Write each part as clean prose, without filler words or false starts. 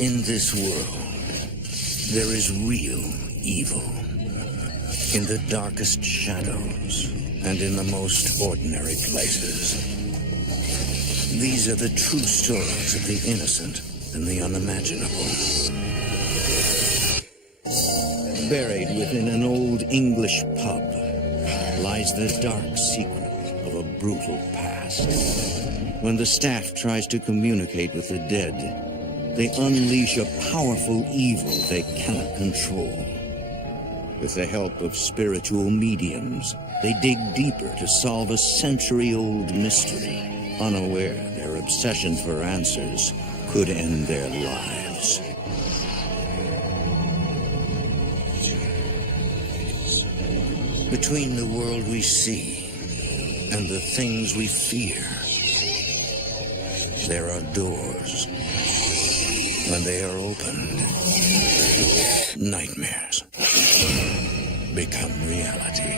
In this world, there is real evil. In the darkest shadows and in the most ordinary places. These are the true stories of the innocent and the unimaginable. Buried within an old English pub lies the dark secret of a brutal past. When the staff tries to communicate with the dead, they unleash a powerful evil they cannot control. With the help of spiritual mediums, they dig deeper to solve a century-old mystery, unaware their obsession for answers could end their lives. Between the world we see and the things we fear, there are doors. When they are opened, nightmares become reality.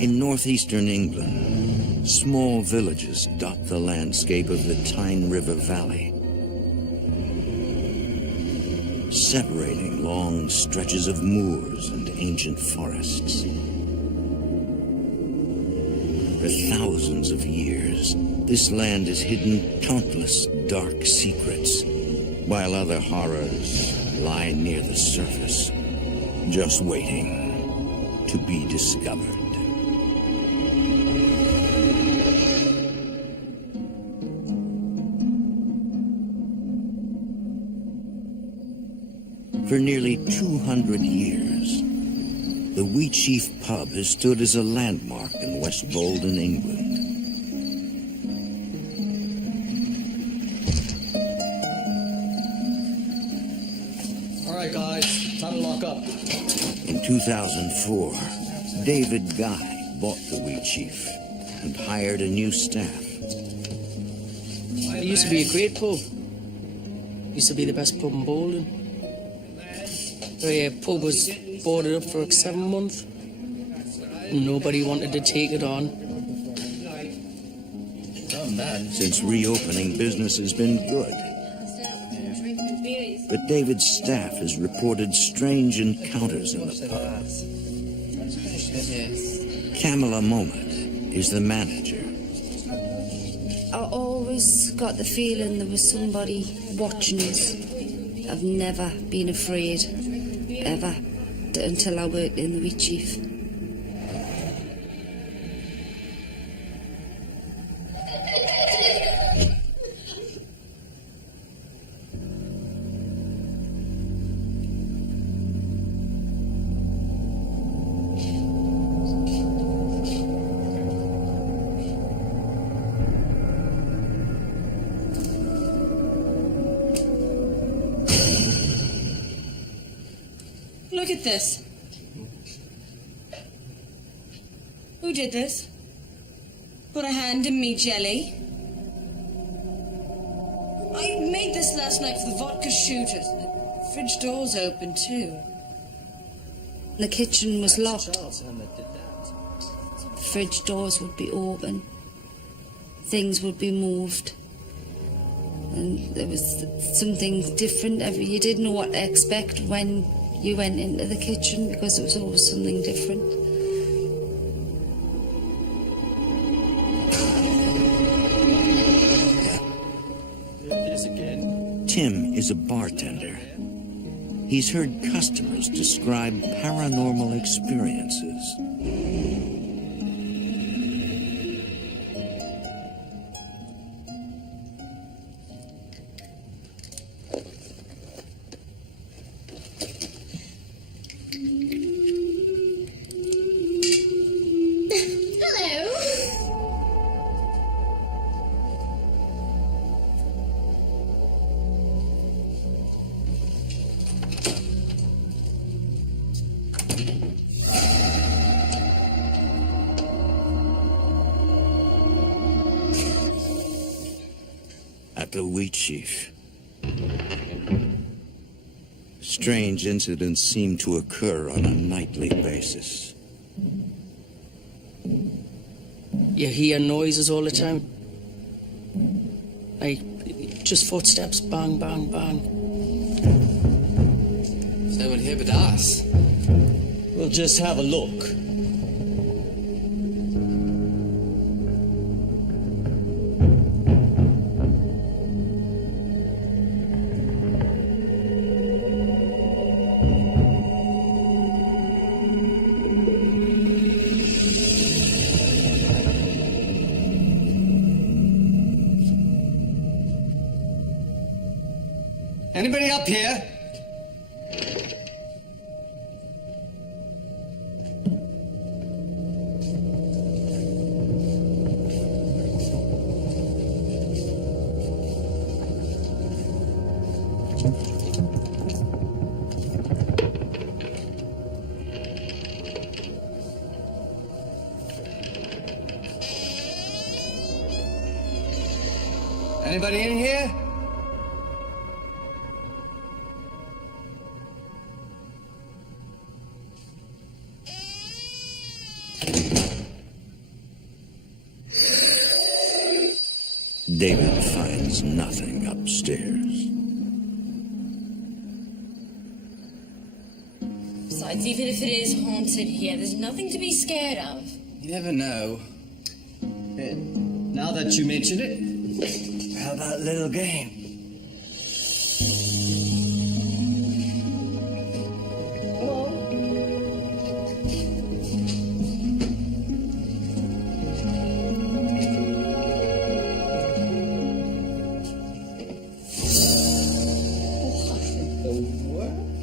In northeastern England, small villages dot the landscape of the Tyne River Valley, separating long stretches of moors and ancient forests. For thousands of years, this land has hidden countless dark secrets, while other horrors lie near the surface, just waiting to be discovered. For nearly 200 years, the Wheatsheaf pub has stood as a landmark in West Bolden, England. All right, guys, time to lock up. In 2004, David Guy bought the Wheatsheaf and hired a new staff. It used to be a great pub. Used to be the best pub in Bolden. The pub was boarded up for 7 months. Nobody wanted to take it on. Since reopening, business has been good. But David's staff has reported strange encounters in the pub. Camilla Moment is the manager. I always got the feeling there was somebody watching us. I've never been afraid, ever, until I worked in the Wheatsheaf. Look at this. Who did this? Put a hand in me jelly. I made this last night for the vodka shooters. The fridge door's open too. The kitchen was locked. The fridge doors would be open. Things would be moved. And there was something different. You didn't know what to expect when you went into the kitchen, because it was always something different. Tim is a bartender. He's heard customers describe paranormal experiences. At the Wheatsheaf, Strange incidents seem to occur on a nightly basis. You hear noises all the time. Like, just footsteps, bang, bang, bang. Someone here but us. We'll just have a look. Anybody up here? Anybody in here? David finds nothing upstairs. Besides, even if it is haunted here, there's nothing to be scared of. You never know. Now that you mention it, how about a little game?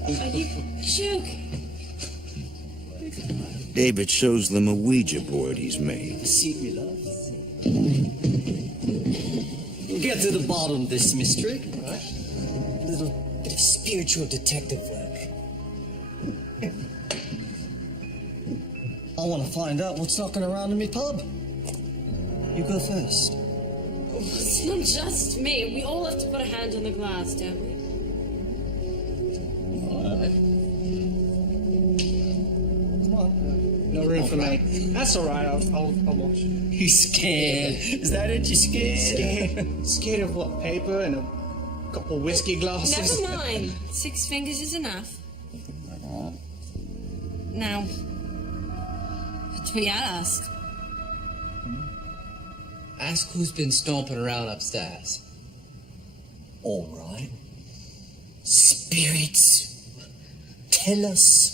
Are you joking? David shows them a Ouija board he's made. See me, love. We'll get to the bottom of this mystery, right? A little bit of spiritual detective work. I want to find out what's knocking around in me pub. You go first. It's not just me. We all have to put a hand on the glass, don't we? Come on. No room for me. That's all right. I'll watch. You scared? Is that it? You scared? Scared of what? Paper and a couple whiskey glasses. Never mind. 6 fingers is enough. Now, what do we ask? Ask who's been stomping around upstairs. All right. Spirits, tell us.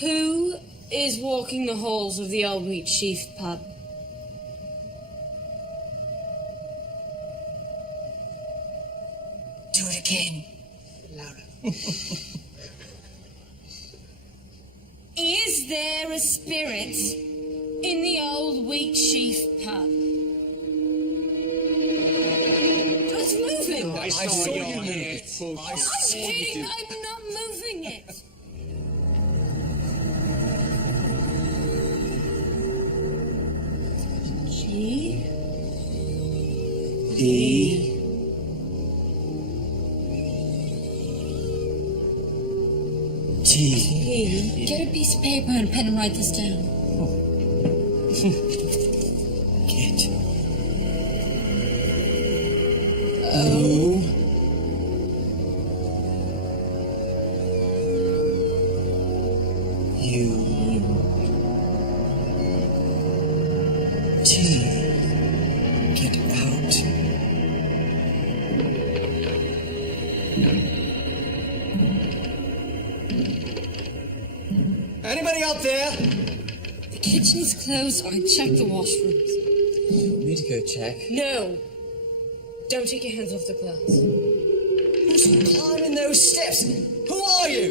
Who is walking the halls of the old Wheatsheaf pub? Do it again. Louder. Is there a spirit in the old Wheatsheaf pub? It's moving. I saw you move it. I'm kidding. I'm not moving it. G E T. Get a piece of paper and a pen and write this down. Get O U T. Get out. Anybody out there? The kitchen's closed, so I checked the washrooms. Me to go check. No. Don't take your hands off the glass. Who's climbing those steps? Who are you?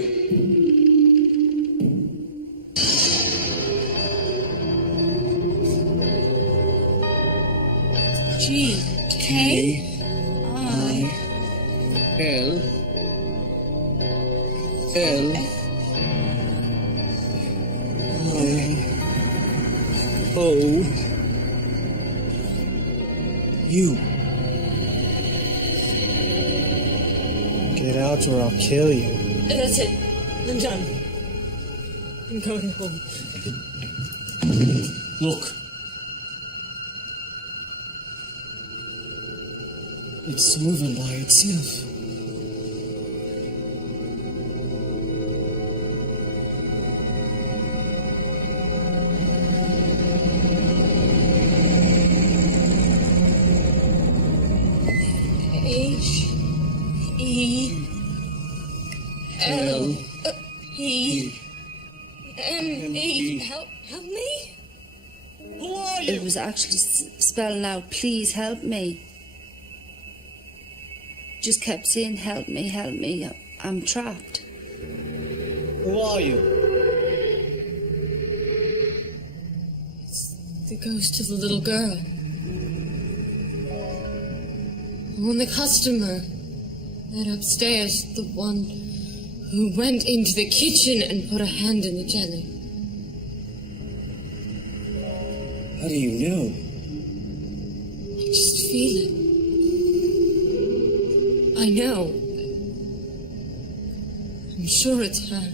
G K I L. L. O. U. Get out touch her or I'll kill you. That's it. I'm done. I'm going home. Look. It's moving by itself. H-E-L-P-M-E. Help me? Who are you? It was actually spelling out, please help me. Just kept saying, help me, I'm trapped. Who are you? It's the ghost of the little girl. The one, the customer. That upstairs, the one who went into the kitchen and put a hand in the jelly. How do you know? I just feel it. I know. I'm sure it's her.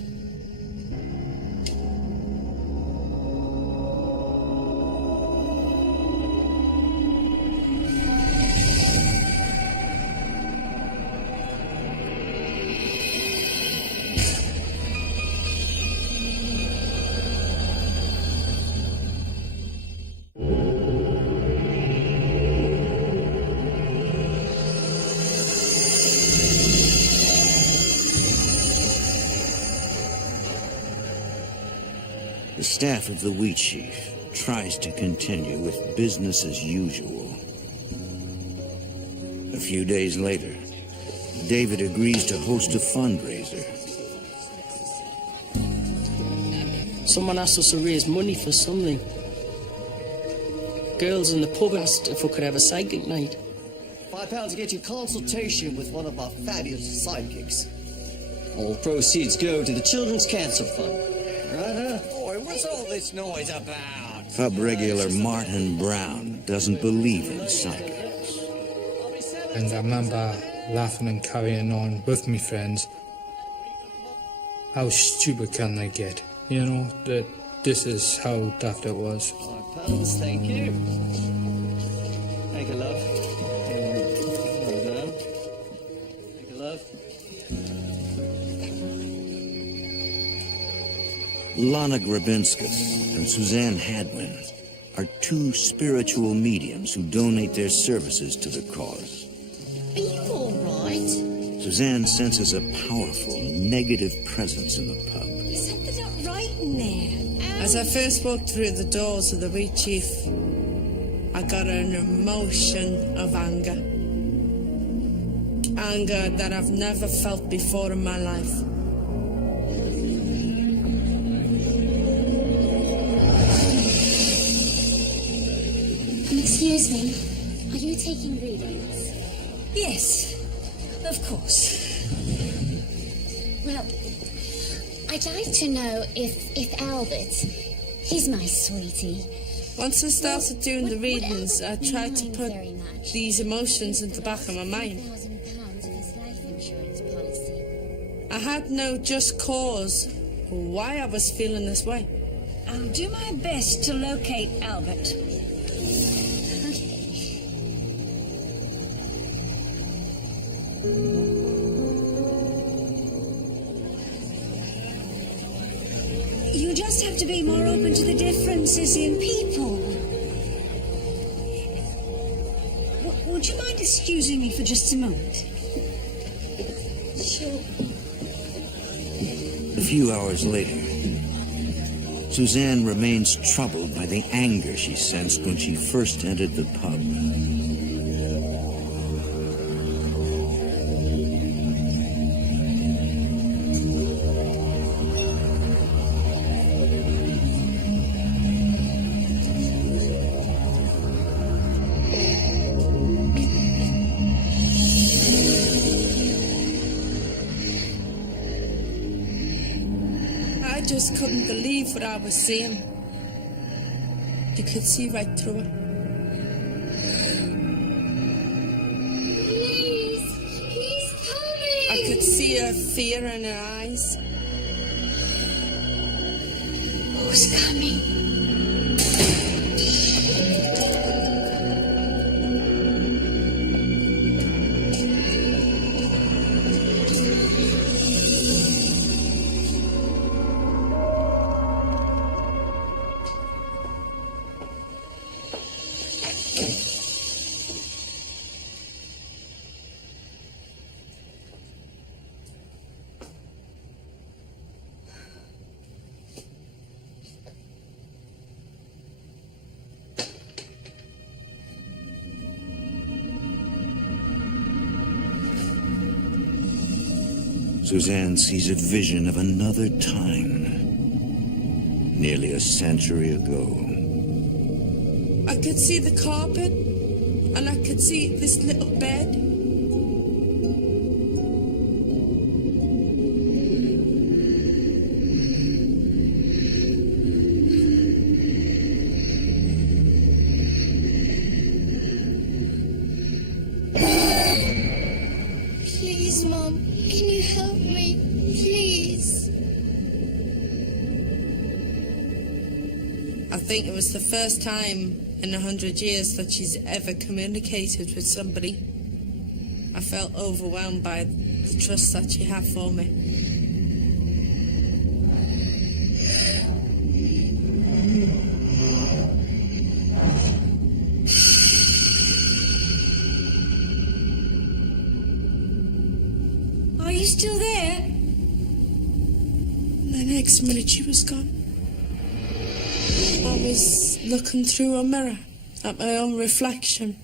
The staff of the Wheatsheaf tries to continue with business as usual. A few days later, David agrees to host a fundraiser. Someone asked us to raise money for something. Girls in the pub asked if we could have a psychic night. £5 to get you consultation with one of our fabulous psychics. All proceeds go to the Children's Cancer Fund. Right, huh? Boy, what's all this noise about? Pub regular Martin Brown doesn't believe in psychics. And I remember laughing and carrying on with my friends. How stupid can they get? You know, that this is how daft it was. £5, thank you. Thank you, love. Well done. Thank you, love. Lana Grabinskas and Suzanne Hadwin are two spiritual mediums who donate their services to the cause. Are you all right? Suzanne senses a powerful negative presence in the pub. There's something not right in there. As I first walked through the doors of the Wheatsheaf, I got an emotion of anger. Anger that I've never felt before in my life. Excuse me, are you taking readings? Yes, of course. Well, I'd like to know if Albert, he's my sweetie. Once I started doing the readings, I tried to put very much. these emotions in the back of my mind. £1,000 of his life insurance policy. I had no just cause why I was feeling this way. I'll do my best to locate Albert. You just have to be more open to the differences in people. Would you mind excusing me for just a moment? Sure. A few hours later, Suzanne remains troubled by the anger she sensed when she first entered the pub. I just couldn't believe what I was seeing. You could see right through it. Please, he's coming! I could see a there fear in her eyes. Who's coming? Suzanne sees a vision of another time, nearly a century ago. I could see the carpet, and I could see this little bed. Please, Mom, can you help me? Please. I think it was the first time in 100 years that she's ever communicated with somebody. I felt overwhelmed by the trust that she had for me. Are you still there? The next minute she was gone. I was looking through a mirror at my own reflection.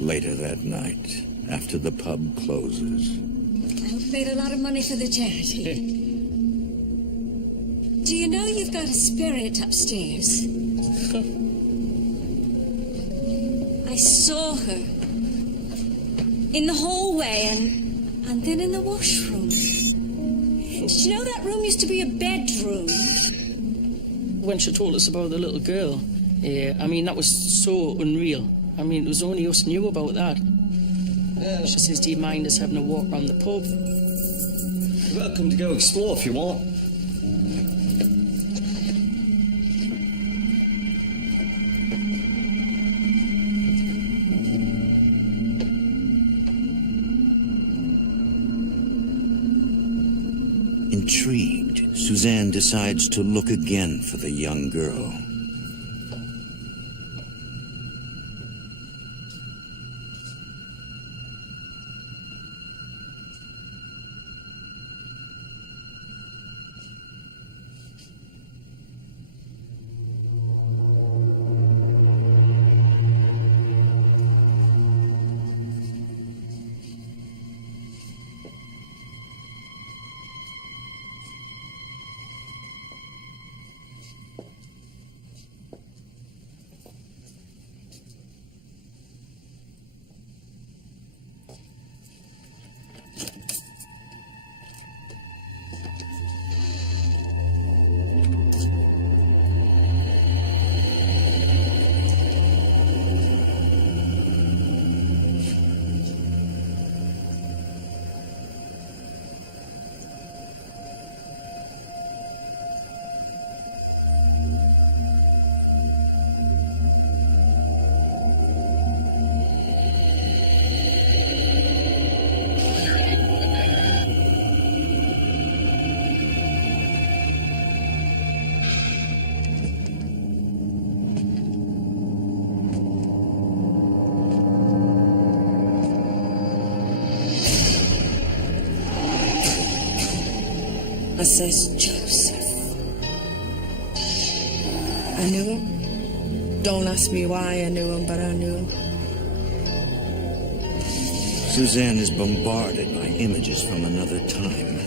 Later that night, after the pub closes, I hope you made a lot of money for the charity. Do you know you've got a spirit upstairs? I saw her in the hallway and then in the washroom. Did you know that room used to be a bedroom? When she told us about the little girl, I mean, that was so unreal. I mean, it was only us knew about that. She says, do you mind us having a walk around the pub? You're welcome to go explore if you want. Intrigued, Suzanne decides to look again for the young girl. I says, Joseph. I knew him. Don't ask me why I knew him, but I knew him. Suzanne is bombarded by images from another time.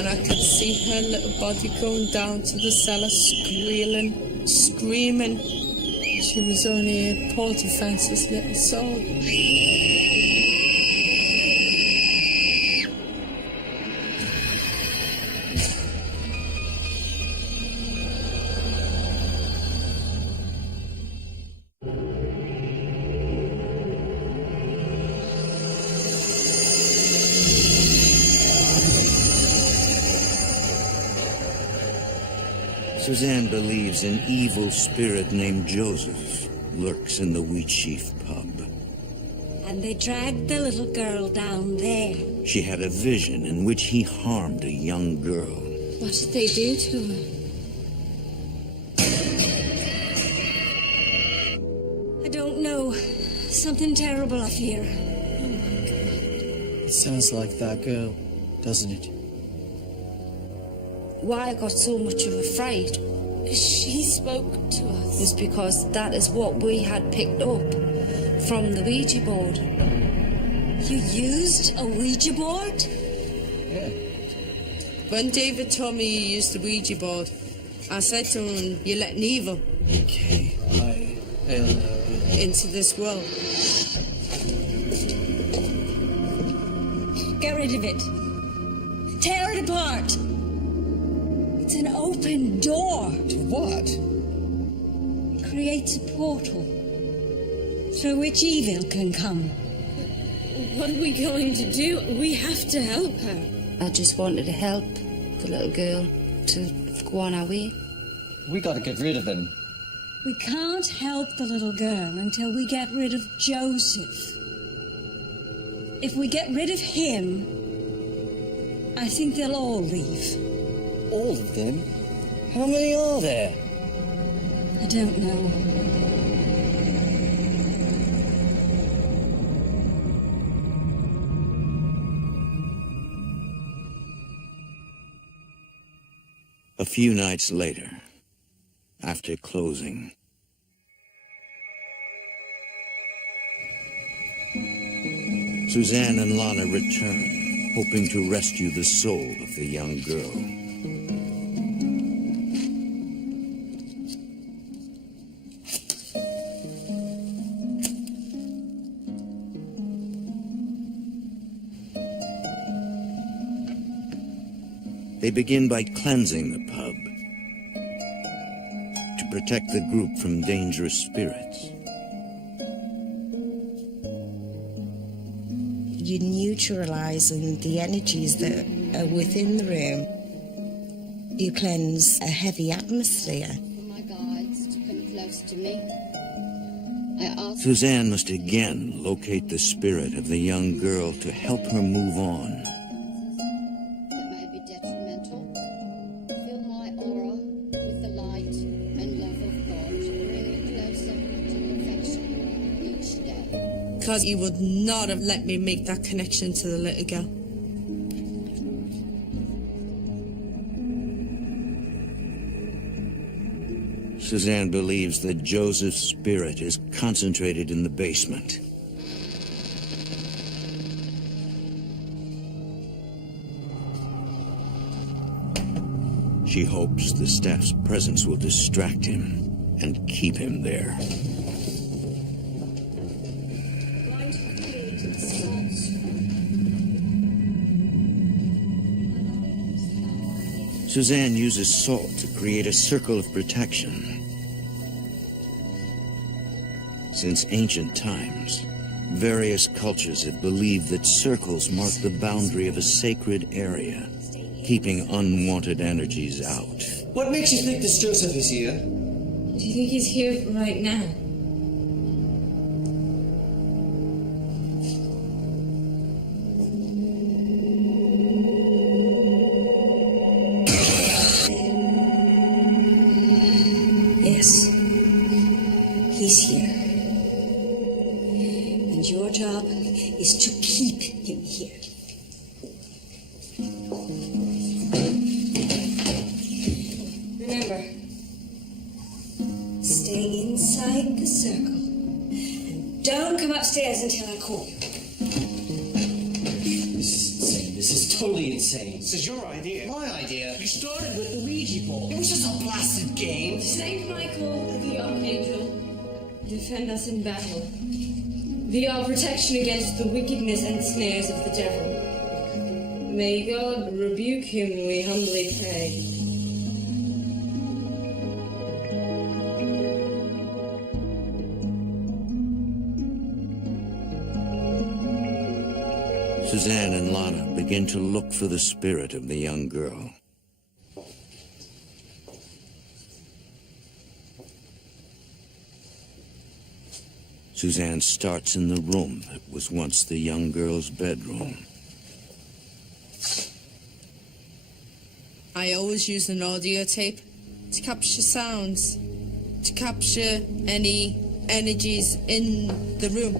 and I could see her little body going down to the cellar, squealing, screaming. She was only a poor defenseless little soul. Suzanne believes an evil spirit named Joseph lurks in the Wheatsheaf pub. And they dragged the little girl down there. She had a vision in which he harmed a young girl. What did they do to her? I don't know. Something terrible, I fear. It sounds like that girl, doesn't it? Why I got so much of afraid She spoke to us. was because that is what we had picked up from the Ouija board. You used a Ouija board? When David told me you used the Ouija board, I said to him, you're letting evil into this world. Get rid of it. Tear it apart. It's an open door. To what? It creates a portal through which evil can come. What are we going to do? We have to help her. I just wanted to help the little girl to go on our way. We gotta get rid of him. We can't help the little girl until we get rid of Joseph. If we get rid of him, I think they'll all leave. All of them? How many are there? I don't know. A few nights later, after closing, Suzanne and Lana return, hoping to rescue the soul of the young girl. They begin by cleansing the pub to protect the group from dangerous spirits. You're neutralizing the energies that are within the room. You cleanse a heavy atmosphere. My guides to come close to me. I ask Suzanne must again locate the spirit of the young girl to help her move on. that may be detrimental. Fill my aura with the light and love of God. Bring me closer to perfection each day. Because he would not have let me make that connection to the little girl. Suzanne believes that Joseph's spirit is concentrated in the basement. She hopes the staff's presence will distract him and keep him there. Suzanne uses salt to create a circle of protection. Since ancient times, various cultures have believed that circles mark the boundary of a sacred area, keeping unwanted energies out. What makes you think this Joseph is here? Do you think he's here right now? Yes. He's here. And your job is to keep him here. Remember, stay inside the circle. And don't come upstairs until I call you. This is insane. This is totally insane. This is your idea. My idea. You started with the Ouija board. It was just a blasted game. Saint Michael, the Archangel, defend us in battle. Be our protection against the wickedness and snares of the devil. May God rebuke him, we humbly pray. Suzanne and Lana begin to look for the spirit of the young girl. Suzanne starts in the room that was once the young girl's bedroom. I always use an audio tape to capture sounds, to capture any energies in the room.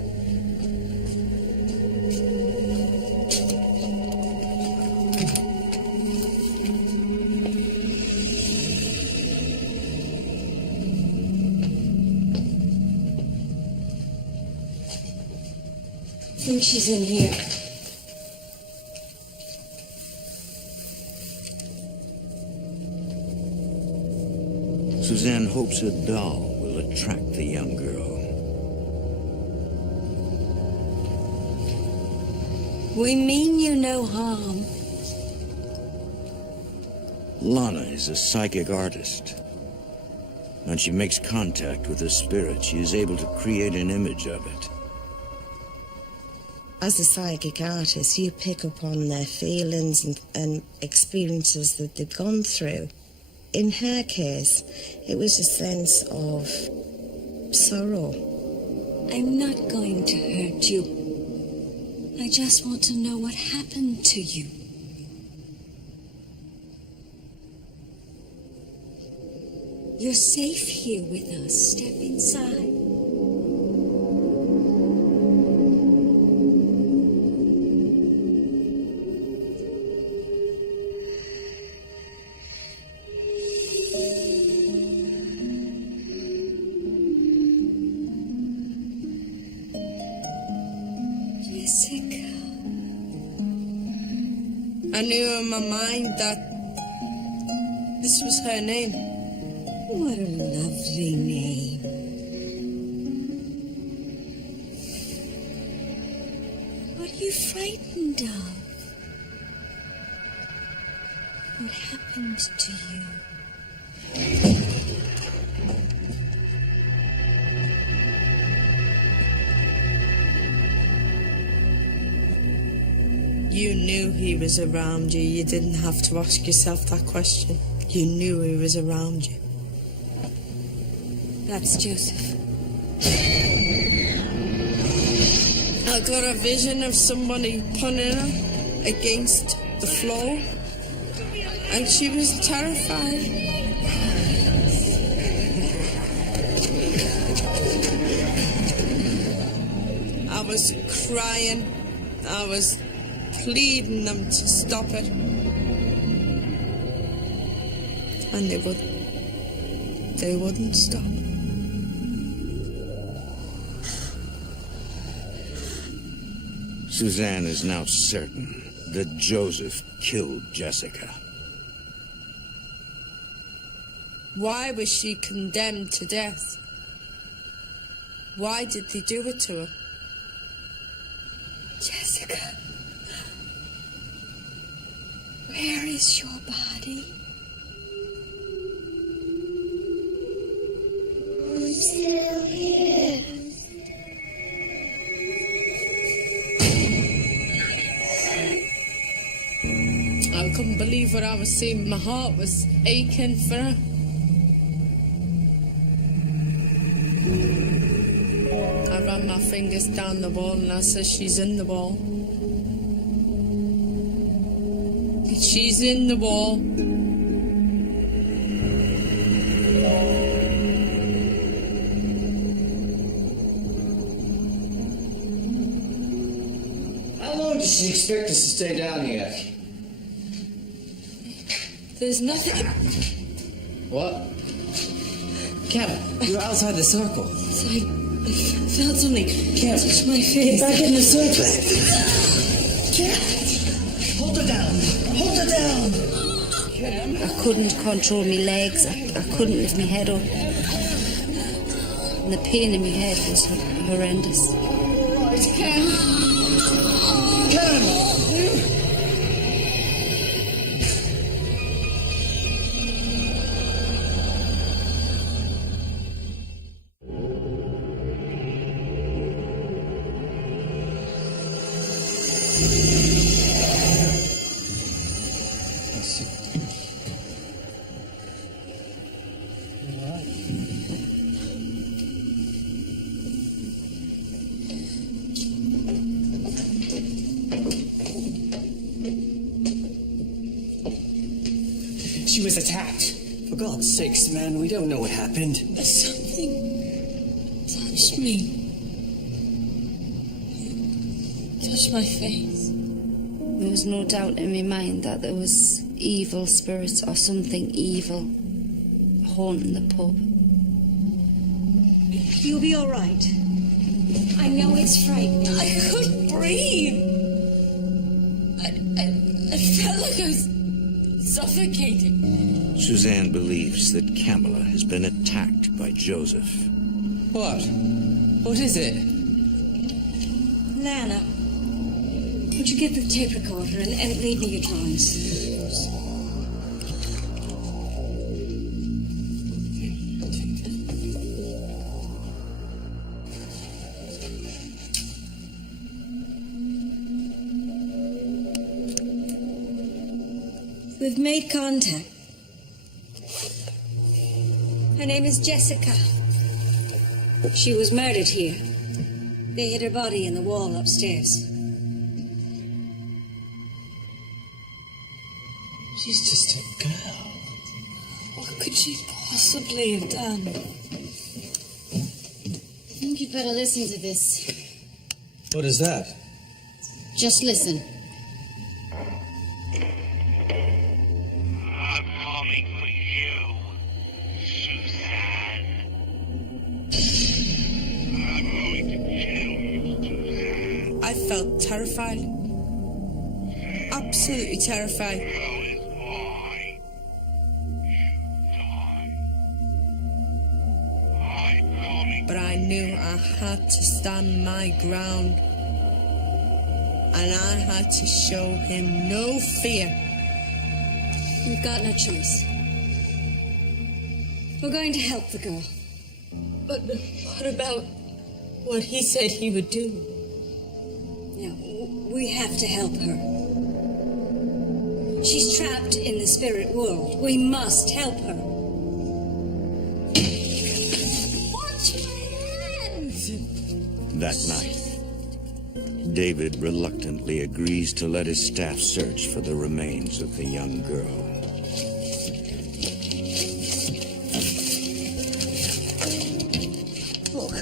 I think she's in here. Suzanne hopes her doll will attract the young girl. We mean you no harm. Lana is a psychic artist. When she makes contact with a spirit, she is able to create an image of it. As a psychic artist, you pick up on their feelings and experiences that they've gone through. In her case, it was a sense of sorrow. I'm not going to hurt you. I just want to know what happened to you. You're safe here with us. Step inside. I knew in my mind that this was her name. What a lovely name. What are you frightened of? What happened to you? You knew he was around you. You didn't have to ask yourself that question. You knew he was around you. That's Joseph. I got a vision of somebody punning her against the floor, and she was terrified. I was crying. I was pleading them to stop it, and they wouldn't stop. Suzanne is now certain that Joseph killed Jessica. Why was she condemned to death? Why did they do it to her? Jessica, where is your body? I'm still here. I couldn't believe what I was seeing. My heart was aching for her. I ran my fingers down the wall and I said, she's in the wall. She's in the wall. How long does she expect us to stay down here? There's nothing. What? Kevin, you're outside the circle. I felt something touch my face. Get back in the circle. Hold her down! Hold her down! I couldn't control my legs. I couldn't lift my head up. And the pain in my head was horrendous. Right, Ken! Ken! She was attacked. For God's sakes, man, we don't know what happened. Something touched me. Touched my face. There was no doubt in my mind that there was evil spirits or something evil haunting the pub. You'll be all right. I know it's frightening. I couldn't breathe. I felt like I was suffocating. Suzanne believes that Camilla has been attacked by Joseph. What? What is it? Lana, would you get the tape recorder and read me your drawings? We've made contact. Her name is Jessica. She was murdered here. They hid her body in the wall upstairs. She's just a girl. What could she possibly have done? I think you'd better listen to this. What is that? Just listen. I'm coming for you, Suzanne. I'm going to kill you, Suzanne. I felt terrified. Absolutely terrified. Hell is mine. You die. I'm coming. But I knew I had to stand my ground. And I had to show him no fear. We've got no choice. We're going to help the girl. But what about what he said he would do? No, we have to help her. She's trapped in the spirit world. We must help her. Watch my hands! That night, David reluctantly agrees to let his staff search for the remains of the young girl. Look.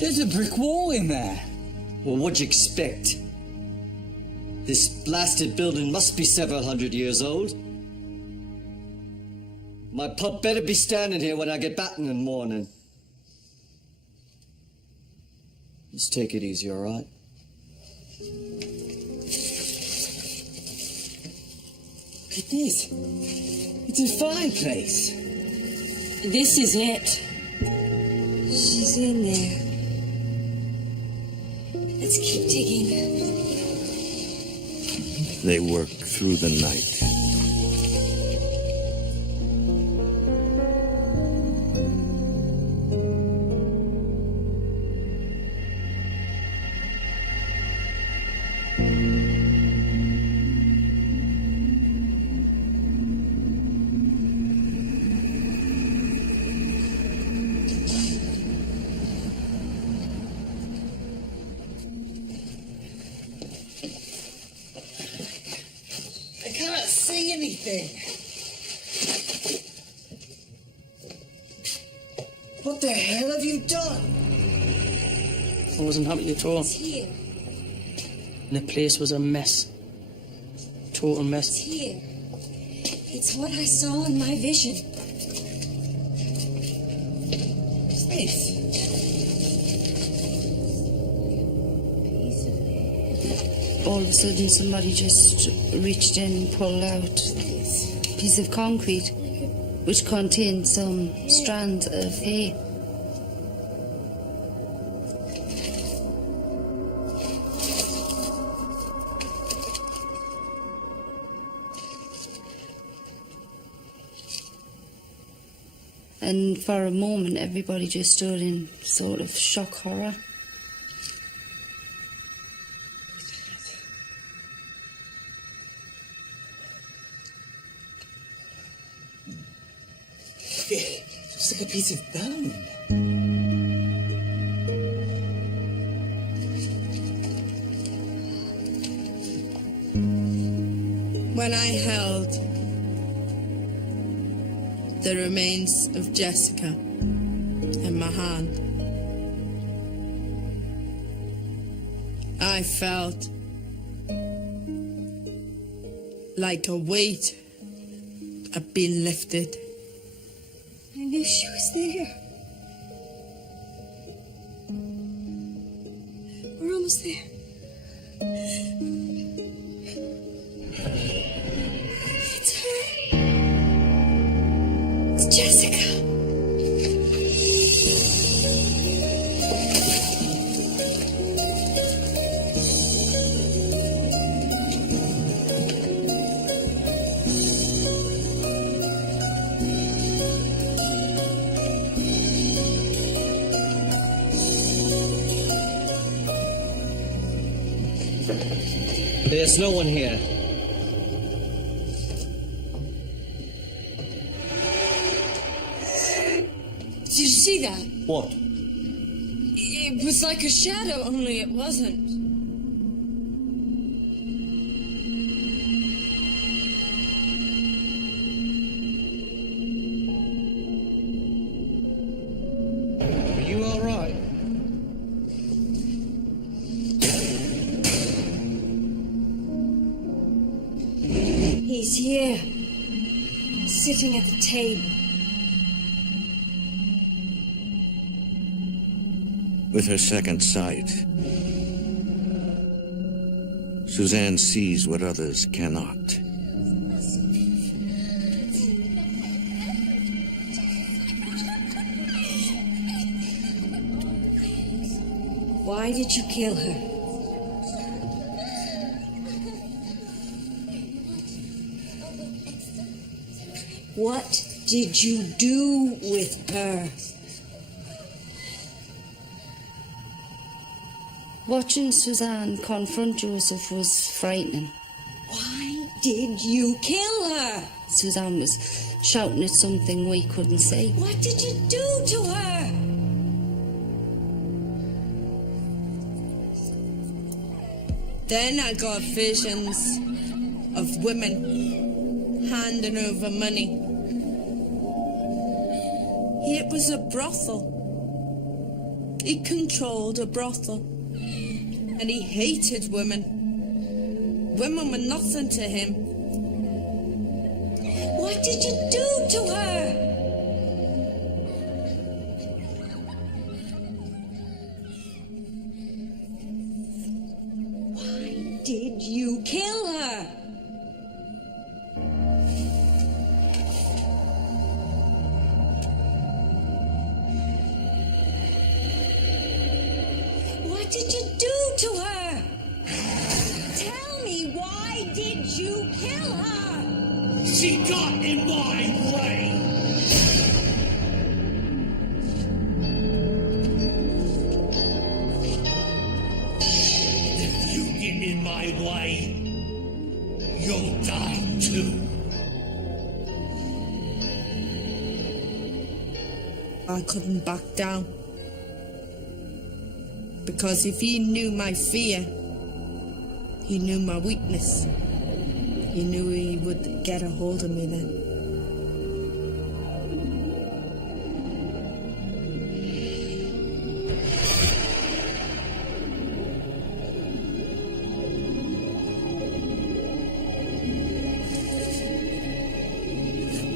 There's a brick wall in there. Well, what'd you expect? This blasted building must be several hundred years old. My pup better be standing here when I get back in the morning. Let's take it easy, all right? Look at this. It's a fireplace. This is it. She's in there. Let's keep digging. They work through the night. I cannot see anything. What the hell have you done? I wasn't happy at all. It's here. And the place was a mess. Total mess. It's here. It's what I saw in my vision. What's this? all of a sudden somebody just reached in and pulled out a piece of concrete which contained some strands of hay. And for a moment, everybody just stood in sort of shock horror. It's like a piece of bone. When I held the remains of Jessica in my hand, I felt like a weight had been lifted. I knew she was there. We're almost there. It's her. It's Jessica. There's no one here. Did you see that? What? It was like a shadow, only it wasn't. Are you all right? He's here, sitting at the table. With her second sight, Suzanne sees what others cannot. Why did you kill her? What did you do with her? Watching Suzanne confront Joseph was frightening. Why did you kill her? Suzanne was shouting at something we couldn't see. What did you do to her? Then I got visions of women handing over money. It was a brothel. He controlled a brothel. And he hated women. Women were nothing to him. What did you do to her? Why did you kill her? What did you do to her? Tell me, why did you kill her? She got in my way! If you get in my way, you'll die too. I couldn't back down. Because if he knew my fear, he knew my weakness. He knew he would get a hold of me then.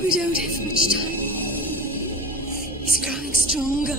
We don't have much time. He's growing stronger.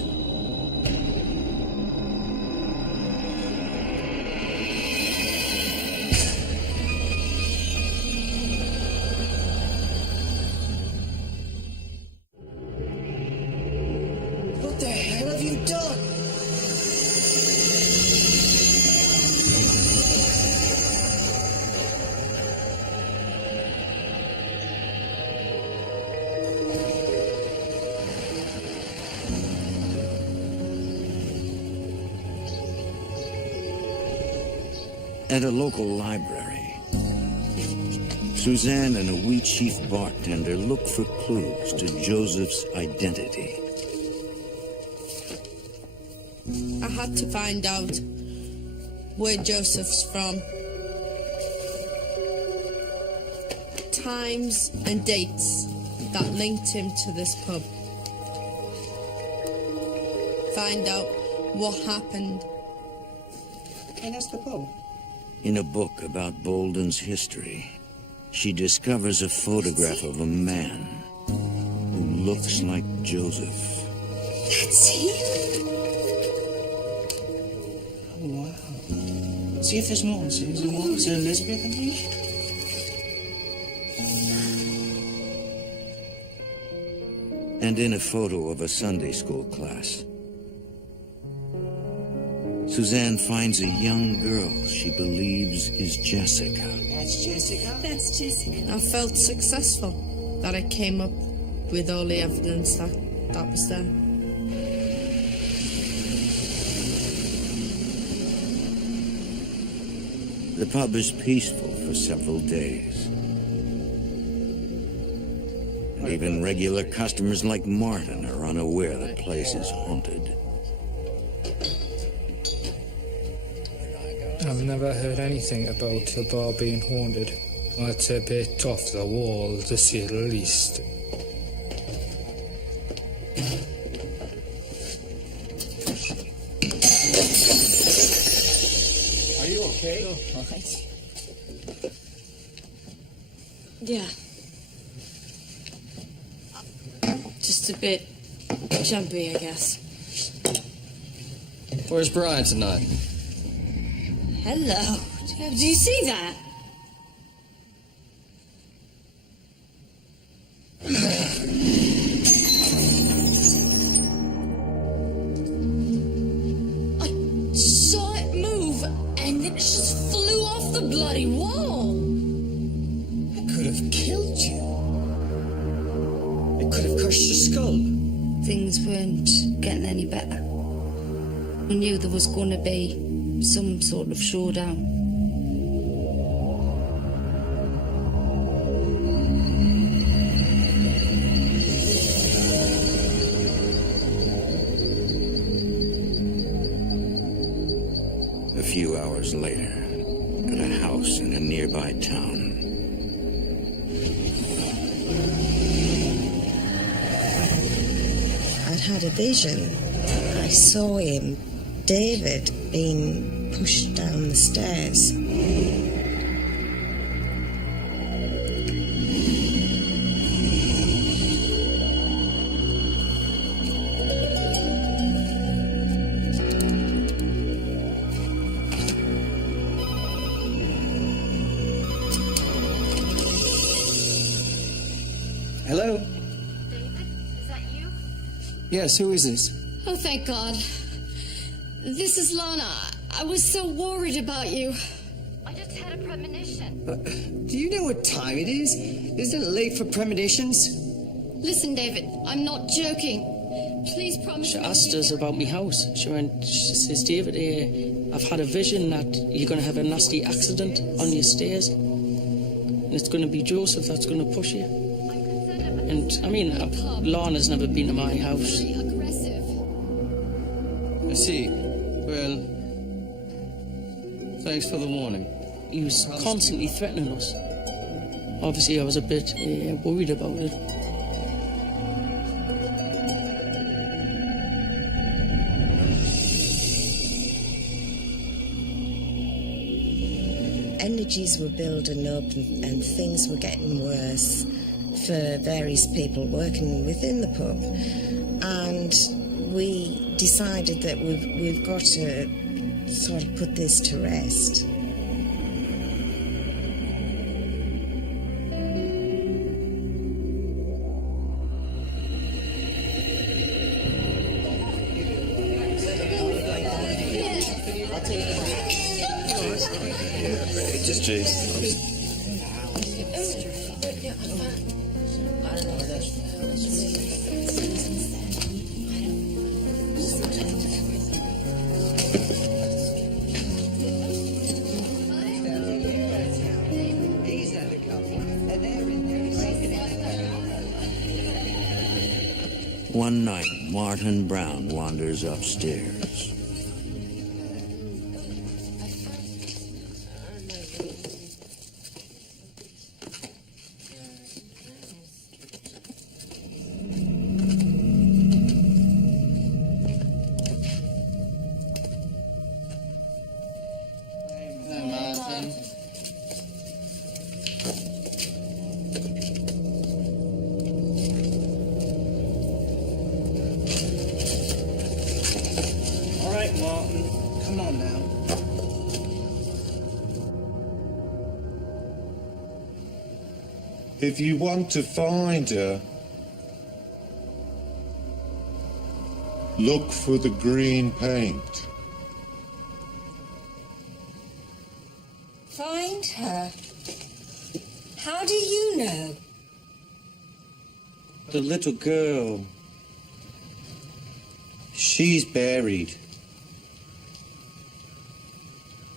At a local library, Suzanne and a Wheatsheaf bartender look for clues to Joseph's identity. I had to find out where Joseph's from. Times and dates that linked him to this pub. Find out what happened. And that's the pub. In a book about Bolden's history, she discovers a photograph of a man who looks like Joseph. That's him. Oh, wow. See if there's more. See if there's more. Is there Elizabeth and me? And in a photo of a Sunday school class, Suzanne finds a young girl she believes is Jessica. That's Jessica. That's Jessica. I felt successful that I came up with all the evidence that was there. The pub is peaceful for several days. And even regular customers like Martin are unaware the place is haunted. I've never heard anything about the bar being haunted. It's a bit off the wall, to say the least. Are you okay? Oh, all right. Yeah. Just a bit jumpy, I guess. Where's Brian tonight? Hello. Did you see that? I saw it move, and then it just flew off the bloody wall. It could have killed you. It could have crushed your skull. Things weren't getting any better. We knew there was going to be some sort of showdown. A few hours later, at a house in a nearby town, I'd had a vision. I saw him, David, being pushed down the stairs. Hello? David, is that you? Yes, who is this? Oh, thank God. This is Lana. I was so worried about you. I just had a premonition. Do you know what time it is? Isn't it late for premonitions? Listen, David, I'm not joking. Please promise She me asked you us get- about my house. She says, David, I've had a vision that you're going to have a nasty accident on your stairs. And it's going to be Joseph that's going to push you. And, I mean, Lana's never been to my house. Very aggressive. I see. Well, thanks for the warning. He was constantly threatening us. Obviously, I was a bit worried about it. Energies were building up and things were getting worse for various people working within the pub. And we decided that we've got to sort of put this to rest. Just Jason. One night, Martin Brown wanders upstairs. All right, Martin. Come on now. If you want to find her, look for the green paint. Find her? How do you know? The little girl. She's buried.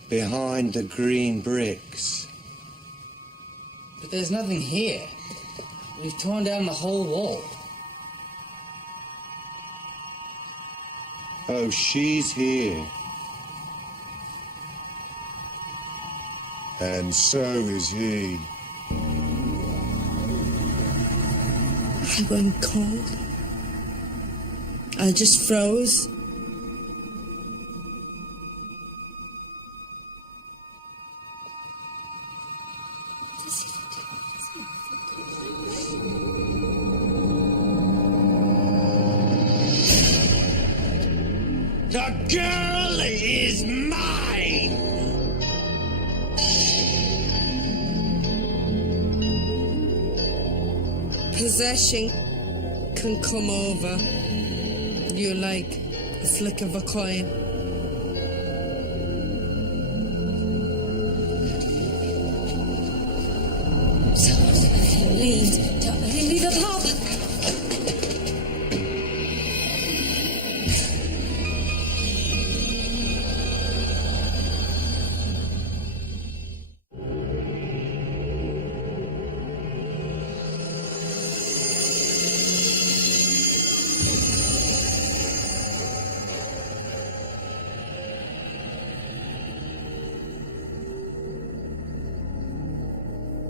Behind the green bricks. But there's nothing here. We've torn down the whole wall. Oh, she's here. And so is he. I went cold. I just froze. The girl is mine! Possession can come over you like a flick of a coin. Leave the pub.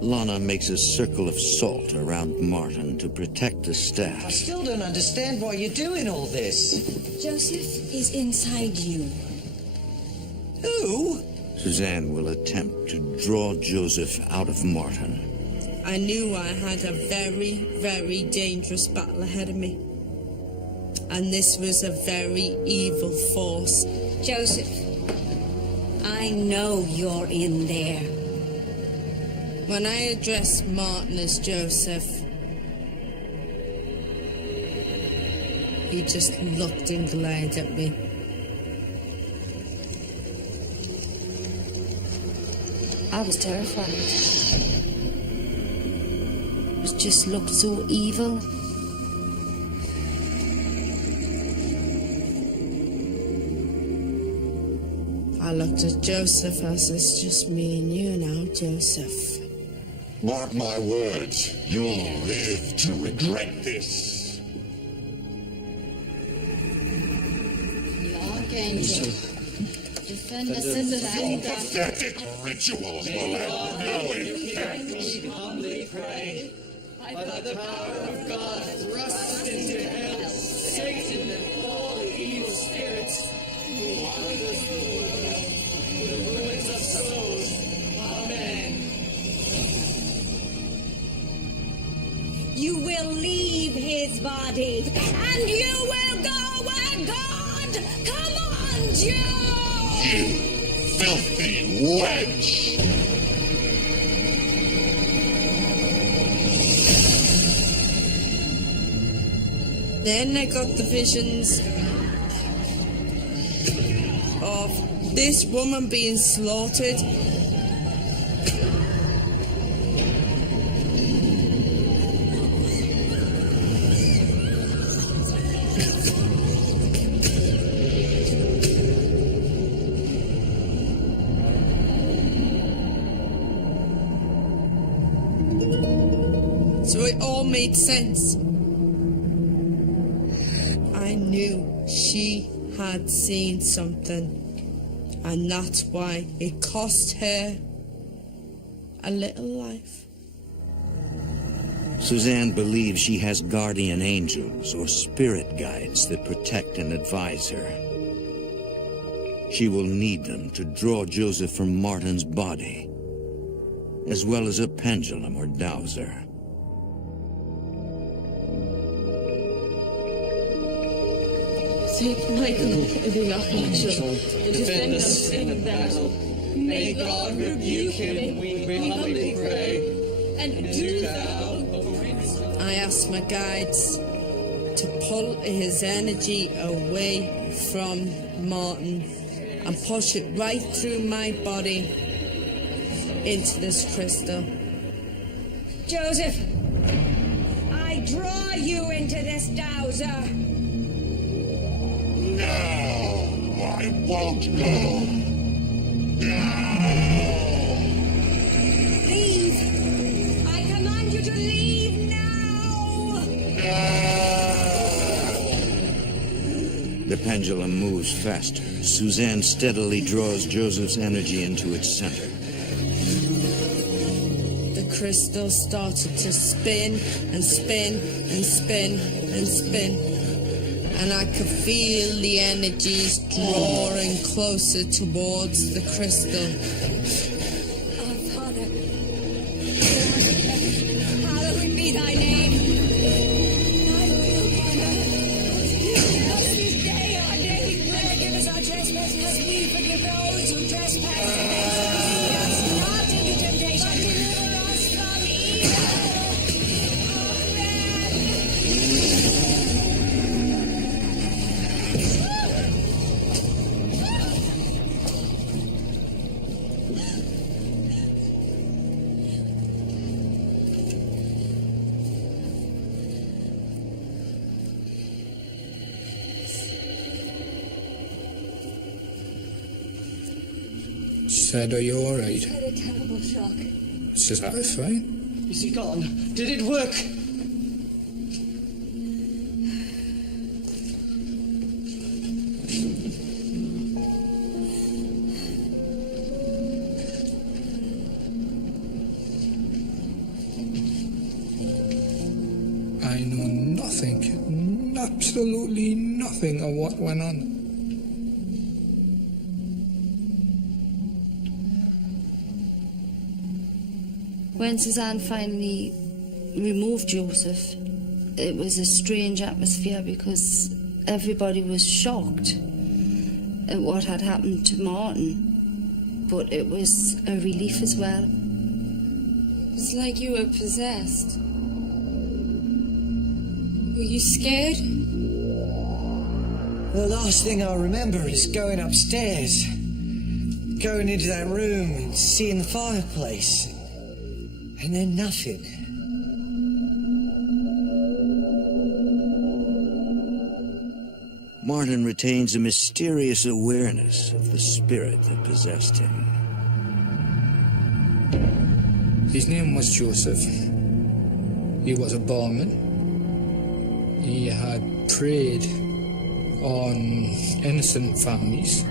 Lana makes a circle of salt around Martin to protect the I staff. still don't understand why you're doing all this. Joseph is inside you. Who? Suzanne will attempt to draw Joseph out of Martin. I knew I had a very, very dangerous battle ahead of me. And this was a very evil force. Joseph, I know you're in there. When I addressed Martin as Joseph, he just looked and glared at me. I was terrified. It just looked so evil. I looked at Joseph as it's just me and you now, Joseph. Mark my words, you'll live to regret this. The Archangel. Defend us in the Your pathetic rituals will have no effect. Humbly pray. By the power of God, thrust into hell Satan and all evil spirits who wanders the world, the ruins of souls. Amen. You will leave his body, and you will go where God commands you! You filthy wench! Then I got the visions of this woman being slaughtered. So it all made sense. she had seen something, and that's why it cost her a little life. Suzanne believes she has guardian angels or spirit guides that protect and advise her. She will need them to draw Joseph from Martin's body, as well as a pendulum or dowser. Saint Michael, the Archangel, defend us in battle. May God rebuke him, we humbly pray. And do thou, I ask my guides to pull his energy away from Martin and push it right through my body into this crystal. Joseph, I draw you into this dowser. No, I won't go. Leave! I command you to leave now! The pendulum moves faster. Suzanne steadily draws Joseph's energy into its center. The crystal started to spin and spin and spin and spin, and I could feel the energies drawing closer towards the crystal. Our Father, hallowed be thy name. Thy will be done. Give us this day our daily bread. Give us our trespasses as we forgive those who trespass against us. Lead us not into temptation, but deliver us from evil. She said, "Are you alright?" Had a terrible shock. She says, "I'm fine." Is he gone? Did it work? I know nothing, absolutely nothing of what went on. When Suzanne finally removed Joseph, it was a strange atmosphere because everybody was shocked at what had happened to Martin, but it was a relief as well. it's like you were possessed. Were you scared? The last thing I remember is going upstairs, going into that room and seeing the fireplace, and then nothing. Martin retains a mysterious awareness of the spirit that possessed him. His name was Joseph. He was a barman. He had preyed on innocent families.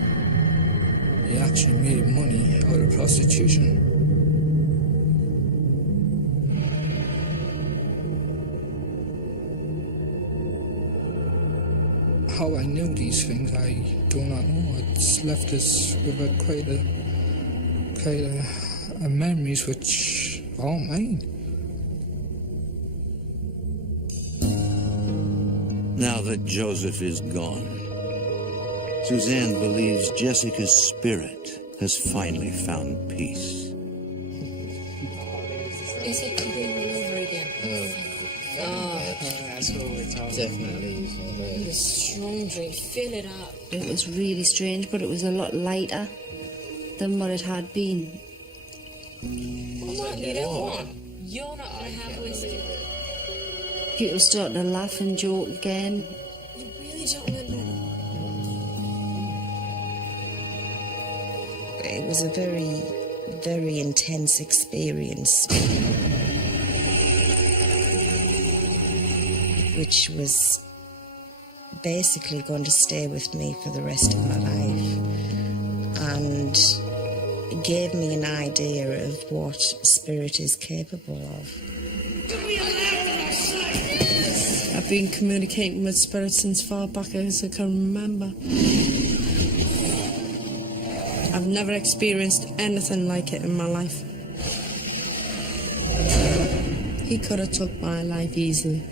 He actually made money out of prostitution. How I knew these things, I do not know. It's left us with quite a memories which aren't mine. Now that Joseph is gone, Suzanne believes Jessica's spirit has finally found peace. Is it today all over again? That's what we're talking Definitely. The strong drink, fill it up. It was really strange, but it was a lot lighter than what it had been. Well, Martin, you don't want. You're not going to have whiskey. People started to laugh and joke again. You really don't remember? It was a very, very intense experience, which was basically going to stay with me for the rest of my life. And it gave me an idea of what spirit is capable of. I've been communicating with spirits since far back as I can remember. I've never experienced anything like it in my life. He could have took my life easily.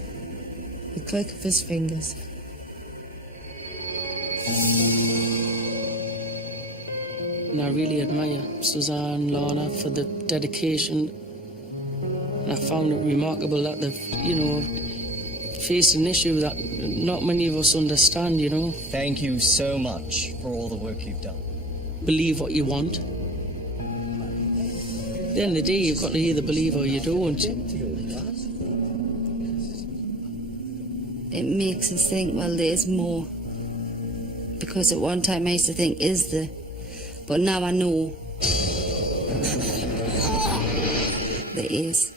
The click of his fingers. And I really admire Suzanne, Lorna for the dedication. And I found it remarkable that they've, faced an issue that not many of us understand, Thank you so much for all the work you've done. Believe what you want. At the end of the day, you've got to either believe or you don't. It makes us think, well, there's more. Because at one time I used to think, is there? But now I know there is.